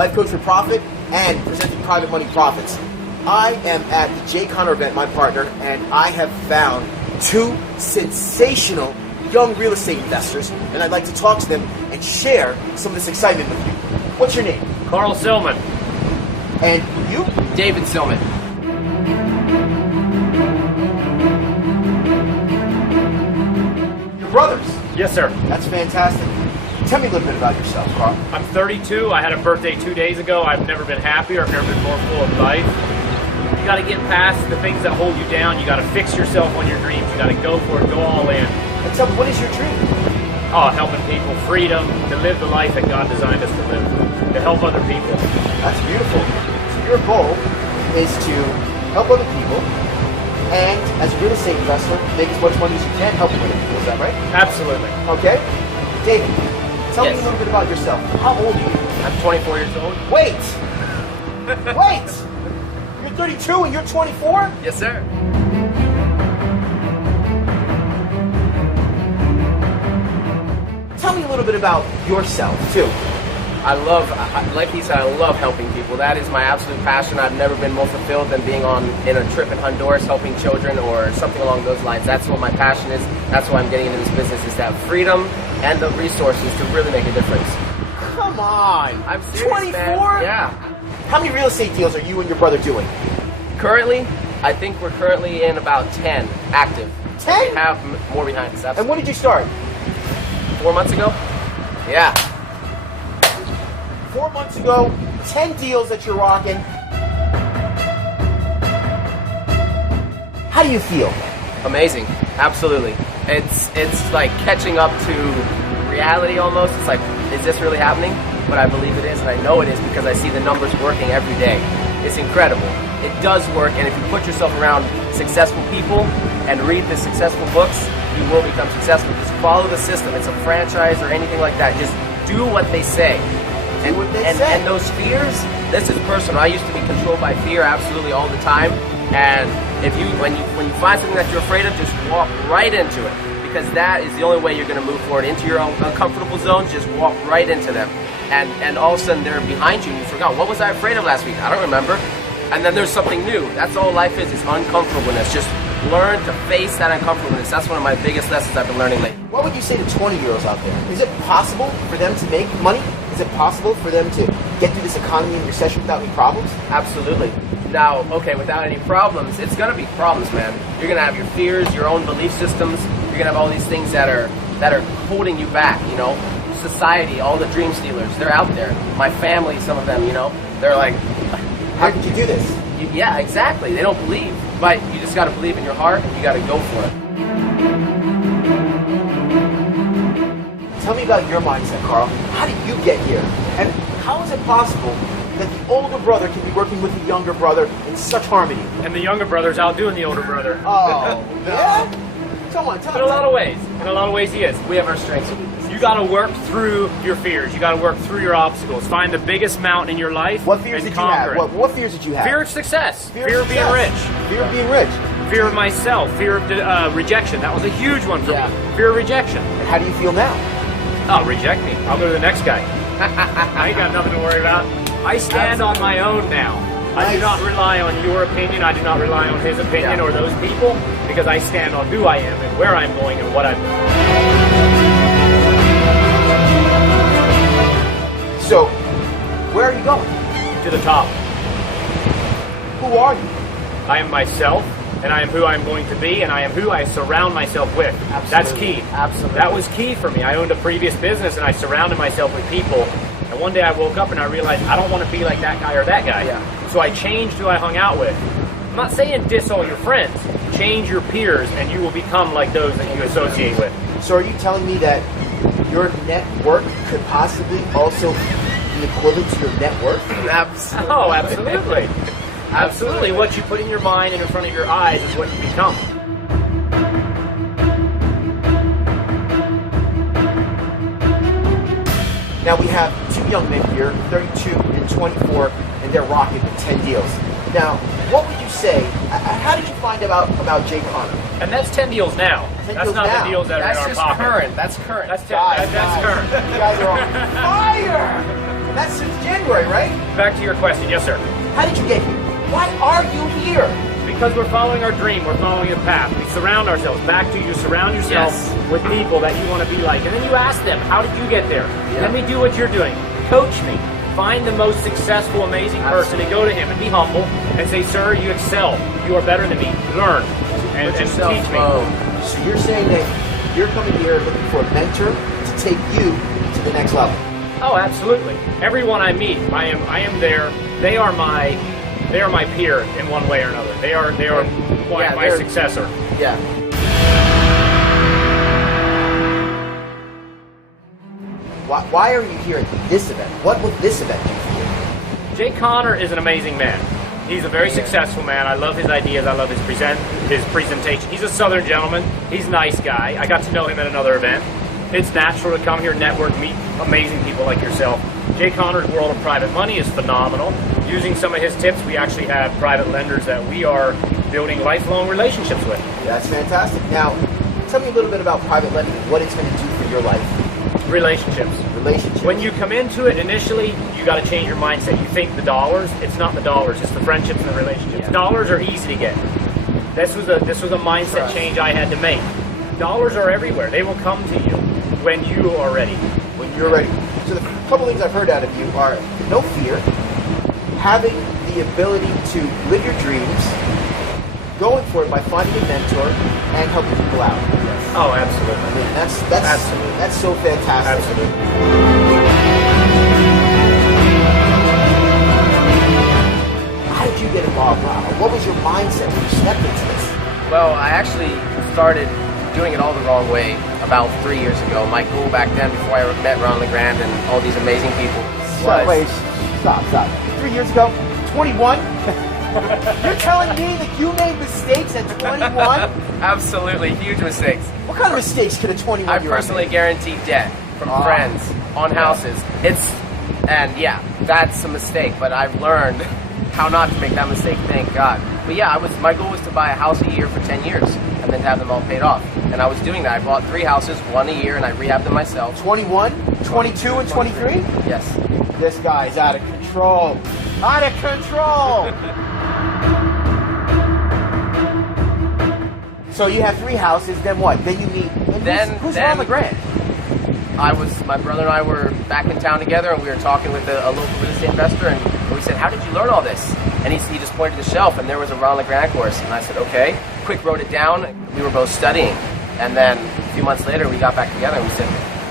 life coach for profit, and presenting private money profits. I am at the Jay Conner event, my partner, and I have found two sensational young real estate investors, and I'd like to talk to them and share some of this excitement with you. What's your name? Carl Silman. And you? David Silman. Your brothers? Yes, sir. That's fantastic. Tell me a little bit about yourself, Carl. I'm 32. I had a birthday 2 days ago. I've never been happier. I've never been more full of life. You got to get past the things that hold you down. You got to fix yourself on your dreams. You got to go for it. Go all in. And tell me, what is your dream? Oh, helping people, freedom, to live the life that God designed us to live, to help other people. That's beautiful. So your goal is to help other people, and as a real estate investor, make as much money as you can helping other people. Is that right? Absolutely. Okay. David, tell me Yes. a little bit about yourself. How old are you? I'm 24 years old. Wait! Wait! You're 32 and you're 24? Yes, sir. Tell me a little bit about yourself, too. Like he said, I love helping people. That is my absolute passion. I've never been more fulfilled than being in a trip in Honduras helping children or something along those lines. That's what my passion is. That's why I'm getting into this business, is to have freedom and the resources to really make a difference. Come on! I'm serious, 24? man. Yeah. How many real estate deals are you and your brother doing? Currently, I think we're currently in about 10 active. 10? We have more behind us. And when did you start? 4 months ago? Yeah. 4 months ago, 10 deals that you're rocking. How do you feel? Amazing. Absolutely. It's like catching up to reality almost. It's like, is this really happening? But I believe it is, and I know it is because I see the numbers working every day. It's incredible. It does work, and if you put yourself around successful people and read the successful books, you will become successful. Just follow the system. It's a franchise or anything like that. Just do what they say. And those fears, this is personal. I used to be controlled by fear absolutely all the time. And when you find something that you're afraid of, just walk right into it, because that is the only way you're going to move forward into your own uncomfortable zones. Just walk right into them, and all of a sudden they're behind you. And you forgot, what was I afraid of last week? I don't remember. And then there's something new. That's all life is uncomfortableness. Just learn to face that uncomfortableness. That's one of my biggest lessons I've been learning lately. What would you say to 20-year-olds out there? Is it possible for them to make money? Is it possible for them to get through this economy and recession without any problems? Absolutely. Now, okay, without any problems, it's going to be problems, man. You're going to have your fears, your own belief systems. You're going to have all these things that are holding you back, you know. Society, all the dream stealers, they're out there. My family, some of them, you know, they're like, how could you do this? Yeah, exactly. They don't believe. But you just got to believe in your heart, and you got to go for it. Tell me about your mindset, Carl. How did you get here? And how is it possible that the older brother can be working with the younger brother in such harmony? And the younger brother's outdoing the older brother. Oh, yeah? Come on, tell me. In a lot of ways he is. We have our strengths and weaknesses. You got to work through your fears. You got to work through your obstacles. Find the biggest mountain in your life. What fears and did you have? conquer it. What fears did you have? Fear of success. Fear of being success. rich. Fear of being rich. Fear of myself. Fear of rejection. That was a huge one for me. Fear of rejection. And how do you feel now? Oh, reject me. I'll go to the next guy. I ain't got nothing to worry about. I stand on my own now. Nice. I do not rely on your opinion. I do not rely on his opinion or those people, because I stand on who I am and where I'm going and what I'm doing. So, where are you going? To the top. Who are you? I am myself, and I am who I'm going to be, and I am who I surround myself with. Absolutely. That's key. Absolutely. That was key for me. I owned a previous business, and I surrounded myself with people. And one day I woke up and I realized I don't want to be like that guy or that guy. Yeah. So I changed who I hung out with. I'm not saying diss all your friends. Change your peers, and you will become like those that you associate with. So are you telling me that your net worth could possibly also be equivalent to your net worth? Absolutely. Oh, absolutely. Absolutely. What you put in your mind and in front of your eyes is what you become. Now we have two young men here, 32 and 24, and they're rocking with 10 deals. Now, what would you say, how did you find out about Jay Conner? And that's 10 deals now. 10 that's deals not now. the deals that That's are in just our pocket. current. That's current. That's Guys, current. you guys are on fire! That's since January, right? Back to your question, yes, sir. How did you get here? Why are you here? Because we're following our dream, we're following a path. We surround ourselves. Back to you surround yourself with people that you want to be like. And then you ask them, how did you get there? Let me do what you're doing. Coach me. Find the most successful, amazing person and go to him and be humble and say, sir, you excel. You are better than me. Learn and teach me. So you're saying that you're coming here looking for a mentor to take you to the next level? Oh, absolutely. Everyone I meet, I am there. They are my peer in one way or another. They are my successor. Yeah. Why are you here at this event? What will this event do for you? Jay Connor is an amazing man. He's a very successful man. I love his ideas. I love his presentation. He's a Southern gentleman. He's a nice guy. I got to know him at another event. It's natural to come here, network, meet amazing people like yourself. Jay Connor's world of private money is phenomenal. Using some of his tips, we actually have private lenders that we are building lifelong relationships with. That's fantastic. Now, tell me a little bit about private lending and what it's going to do for your life. Relationships. When you come into it initially, you got to change your mindset. You think the dollars, it's not the dollars, it's the friendships and the relationships. Yeah. Dollars are easy to get. This was a mindset change I had to make. Dollars are everywhere. They will come to you when you are ready. When you're ready. So the couple things I've heard out of you are no fear, having the ability to live your dreams, going for it by finding a mentor, and helping people out. Oh, absolutely. I mean, Absolutely. that's so fantastic. Absolutely. How did you get involved? What was your mindset when you stepped into this? Well, I actually started doing it all the wrong way about 3 years ago. My goal back then, before I met Ron LeGrand and all these amazing people, was... Wait, stop. 3 years ago? 21? You're telling me that you made mistakes at 21? Absolutely, huge mistakes. What kind of mistakes could a 21-year-old I personally guaranteed debt from friends on houses. That's a mistake, but I've learned how not to make that mistake, thank God. But yeah, my goal was to buy a house a year for 10 years and then have them all paid off. And I was doing that. I bought 3 houses, 1 a year, and I rehabbed them myself. 21, 22, and 23? Yes. This guy's out of control. Out of control! So you have 3 houses, then what? Then you meet... Who's Ron LeGrand? My brother and I were back in town together, and we were talking with a local real estate investor, and we said, how did you learn all this? And he just pointed to the shelf, and there was a Ron LeGrand course, and I said, okay. Quick wrote it down. We were both studying, and then a few months later, we got back together, and we said,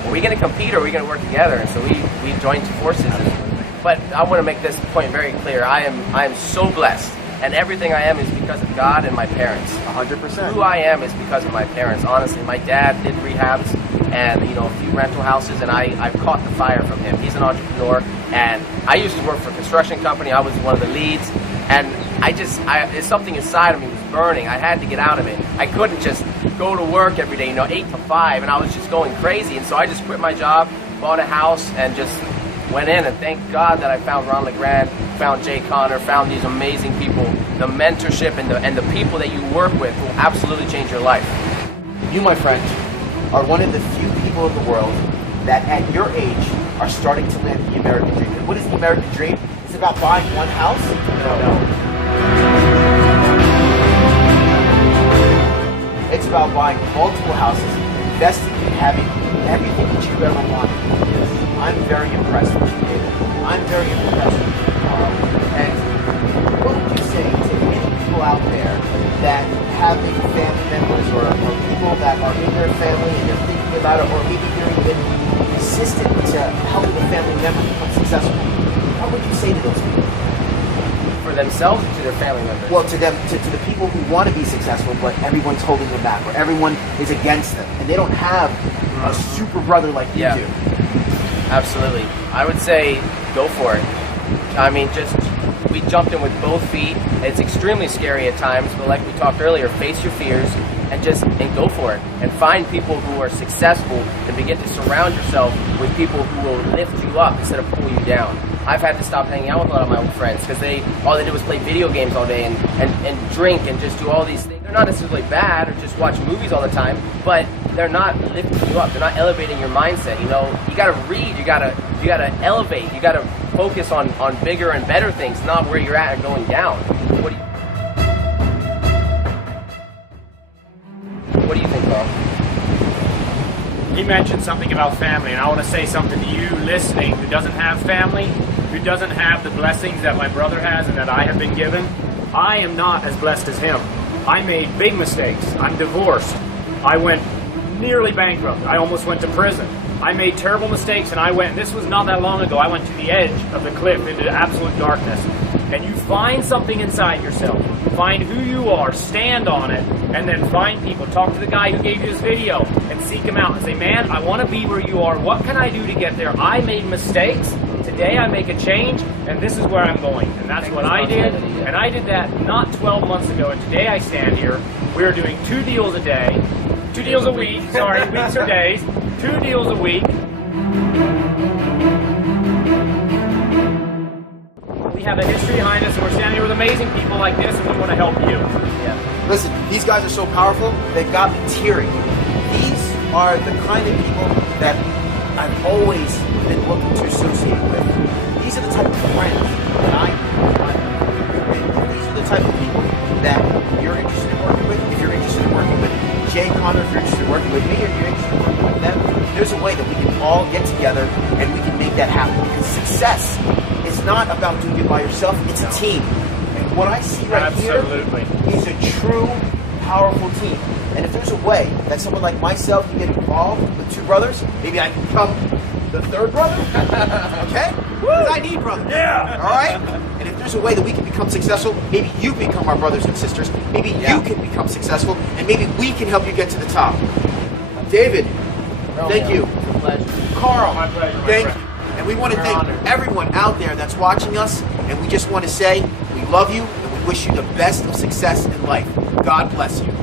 are we going to compete, or are we going to work together? And so we joined forces. But I want to make this point very clear. I am so blessed, and everything I am is because of God and my parents. 100%. Who I am is because of my parents. Honestly, my dad did rehabs and a few rental houses, and I've caught the fire from him. He's an entrepreneur, and I used to work for a construction company. I was one of the leads, and something inside of me was burning. I had to get out of it. I couldn't just go to work every day, 8 to 5, and I was just going crazy. And so I just quit my job, bought a house, and just went in, and thank God that I found Ron LeGrand, found Jay Connor, found these amazing people. The mentorship and the people that you work with will absolutely change your life. You, my friend, are one of the few people in the world that at your age are starting to live the American dream. And what is the American dream? It's about buying one house? No. It's about buying multiple houses, investing in having everything that you've ever wanted. I'm very impressed with you, David. I'm very impressed with you. And what would you say to any people out there that have maybe family members or people that are in their family and they're thinking about it, or maybe they're even resistant to helping a family member become successful? What would you say to those people? For themselves or to their family members? Well, to them, to the people who want to be successful, but everyone's holding them back, or everyone is against them, and they don't have a super brother like you do. Absolutely. I would say go for it. I mean, we jumped in with both feet. It's extremely scary at times, but like we talked earlier, face your fears and go for it. And find people who are successful and begin to surround yourself with people who will lift you up instead of pull you down. I've had to stop hanging out with a lot of my old friends because all they did was play video games all day and drink and just do all these things. They're not necessarily bad or just watch movies all the time, but they're not lifting you up. They're not elevating your mindset. You know, you gotta read, you gotta elevate, you gotta focus on bigger and better things, not where you're at and going down. What do you think, Carl? He mentioned something about family, and I want to say something to you listening who doesn't have family, who doesn't have the blessings that my brother has and that I have been given. I am not as blessed as him. I made big mistakes. I'm divorced. I went nearly bankrupt. I almost went to prison. I made terrible mistakes, and this was not that long ago, I went to the edge of the cliff into absolute darkness. And you find something inside yourself. Find who you are, stand on it, and then find people. Talk to the guy who gave you this video and seek him out and say, man, I want to be where you are. What can I do to get there? I made mistakes. Today I make a change, and this is where I'm going. And that's what I did. And I did that not 12 months ago. And today I stand here. We're doing 2 deals a day. 2 deals a week. Sorry, weeks or days. 2 deals a week. We have a history behind us, and we're standing here with amazing people like this, and we want to help you. Yeah. Listen, these guys are so powerful, they've got me tearing. These are the kind of people that I've always been looking to associate with. These are the type of friends that I these are the type of people that you're interested in working with. If you're interested in working with Jay Connor, if you're interested in working with me, or you're interested in working with them, there's a way that we can all get together and we can make that happen. Because success is not about doing it by yourself, it's a team. And what I see right here is a true, powerful team. And if there's a way that someone like myself can get involved with 2 brothers, maybe I can become the 3rd brother, okay? Because I need brothers. Yeah. All right? And if there's a way that we can become successful, maybe you become our brothers and sisters, maybe you can become successful, and maybe we can help you get to the top. David, thank you. It's a pleasure. Carl, My pleasure, my thank friend. you. And we want to thank everyone out there that's watching us, and we just want to say we love you and we wish you the best of success in life. God bless you.